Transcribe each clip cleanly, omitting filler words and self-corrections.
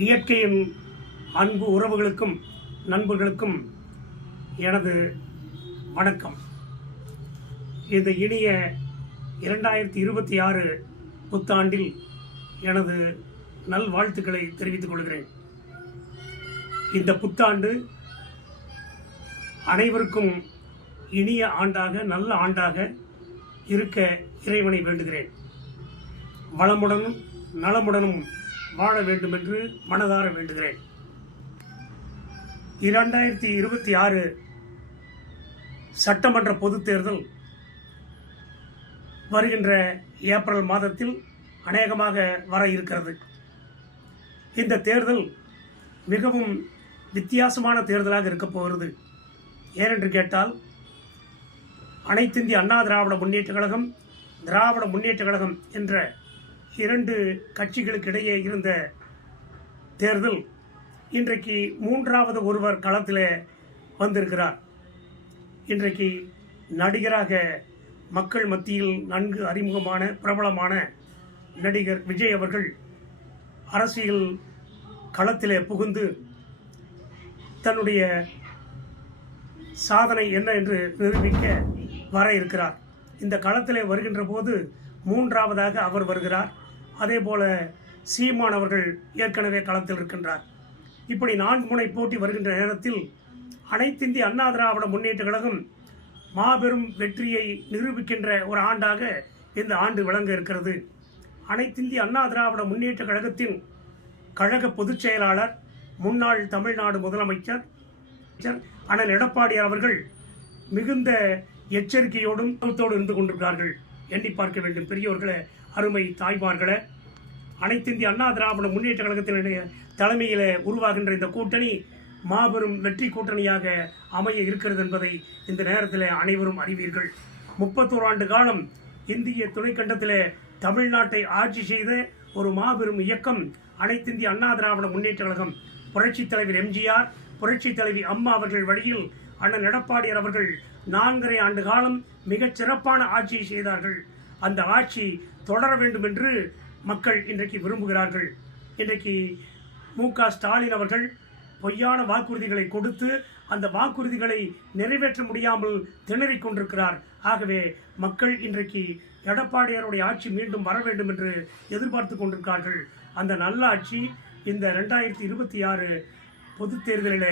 இயற்கையின் அன்பு உறவுகளுக்கும் நண்பர்களுக்கும் எனது வணக்கம். இந்த இனிய 2026 புத்தாண்டில் எனது நல்வாழ்த்துக்களை தெரிவித்துக் கொள்கிறேன். இந்த புத்தாண்டு அனைவருக்கும் இனிய ஆண்டாக, நல்ல ஆண்டாக இருக்க இறைவனை வேண்டுகிறேன். வளமுடனும் நலமுடனும் வாழ வேண்டும் என்று மனதார வேண்டுகிறேன். 2026 சட்டமன்ற பொதுத் தேர்தல் வருகின்ற ஏப்ரல் மாதத்தில் அநேகமாக வர இருக்கிறது. இந்த தேர்தல் மிகவும் வித்தியாசமான தேர்தலாக இருக்கப் போகிறது. ஏனென்று கேட்டால், அனைத்திந்திய அண்ணா திராவிட முன்னேற்ற கழகம், திராவிட முன்னேற்ற கழகம் என்ற இரண்டு கட்சிகளுக்கு இடையே இருந்த தேர்தல் இன்றைக்கு மூன்றாவது ஒருவர் களத்தில் வந்திருக்கிறார். இன்றைக்கு நடிகராக மக்கள் மத்தியில் நன்கு அறிமுகமான பிரபலமான நடிகர் விஜய் அவர்கள் அரசியல் களத்திலே புகுந்து தன்னுடைய சாதனை என்ன என்று நிரூபிக்க வர இருக்கிறார். இந்த களத்திலே வருகின்ற போது மூன்றாவதாக அவர் வருகிறார். அதே போல சீமான் அவர்கள் ஏற்கனவே களத்தில் இருக்கின்றார். இப்படி 4 முனை போட்டி வருகின்ற நேரத்தில் அனைத்திந்திய அண்ணா திராவிட முன்னேற்ற கழகம் மாபெரும் வெற்றியை நிரூபிக்கின்ற ஒரு ஆண்டாக இந்த ஆண்டு விளங்க இருக்கிறது. அனைத்திந்திய அண்ணா திராவிட முன்னேற்ற கழகத்தின் கழக பொதுச் செயலாளர், முன்னாள் தமிழ்நாடு முதலமைச்சர் அண்ணன் எடப்பாடியார் அவர்கள் மிகுந்த எச்சரிக்கையோடும் இருந்து கொண்டிருக்கிறார்கள். எண்ணி பார்க்க வேண்டும் பெரியோர்களே, அருமை தாய்மார்களே. அனைத்திந்திய அண்ணா திராவிட முன்னேற்ற கழகத்தினுடைய தலைமையில் உருவாகின்ற இந்த கூட்டணி மாபெரும் வெற்றி கூட்டணியாக அமைய இருக்கிறது என்பதை இந்த நேரத்தில் அனைவரும் அறிவீர்கள். 31 ஆண்டு காலம் இந்திய துணைக்கண்டத்தில் தமிழ்நாட்டை ஆட்சி செய்த ஒரு மாபெரும் இயக்கம் அனைத்திந்திய அண்ணா திராவிட முன்னேற்ற கழகம். புரட்சித் தலைவர் எம்ஜிஆர், புரட்சித் தலைவி அம்மா அவர்கள் வழியில் அண்ணன் எடப்பாடியார் அவர்கள் 4.5 ஆண்டு காலம் மிகச் சிறப்பான ஆட்சியை செய்தார்கள். அந்த ஆட்சி தொடர வேண்டும் என்று மக்கள் இன்றைக்கு விரும்புகிறார்கள். இன்றைக்கு மு.க. ஸ்டாலின் அவர்கள் பொய்யான வாக்குறுதிகளை கொடுத்து அந்த வாக்குறுதிகளை நிறைவேற்ற முடியாமல் திணறிக் கொண்டிருக்கிறார். ஆகவே மக்கள் இன்றைக்கு எடப்பாடியாருடைய ஆட்சி மீண்டும் வர வேண்டும் என்று எதிர்பார்த்து கொண்டிருக்கிறார்கள். அந்த நல்ல ஆட்சி இந்த 2026 பொது தேர்தலில்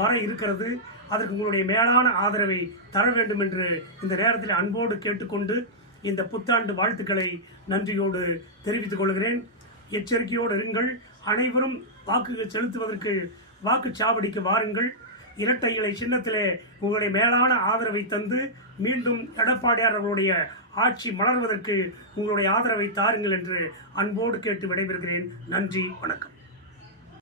வர இருக்கிறது. அதற்கு உங்களுடைய மேலான ஆதரவை தர வேண்டும் என்று இந்த நேரத்தில் அன்போடு கேட்டுக்கொண்டு இந்த புத்தாண்டு வாழ்த்துக்களை நன்றியோடு தெரிவித்துக் கொள்கிறேன். எச்சரிக்கையோடு இருங்கள். அனைவரும் வாக்கு செலுத்துவதற்கு வாக்குச்சாவடிக்கு வாருங்கள். இரட்டை இலை சின்னத்திலே உங்களுடைய மேலான ஆதரவை தந்து மீண்டும் எடப்பாடியார் அவர்களுடைய ஆட்சி மலர்வதற்கு உங்களுடைய ஆதரவை தாருங்கள் என்று அன்போடு கேட்டு விடைபெறுகிறேன். நன்றி, வணக்கம்.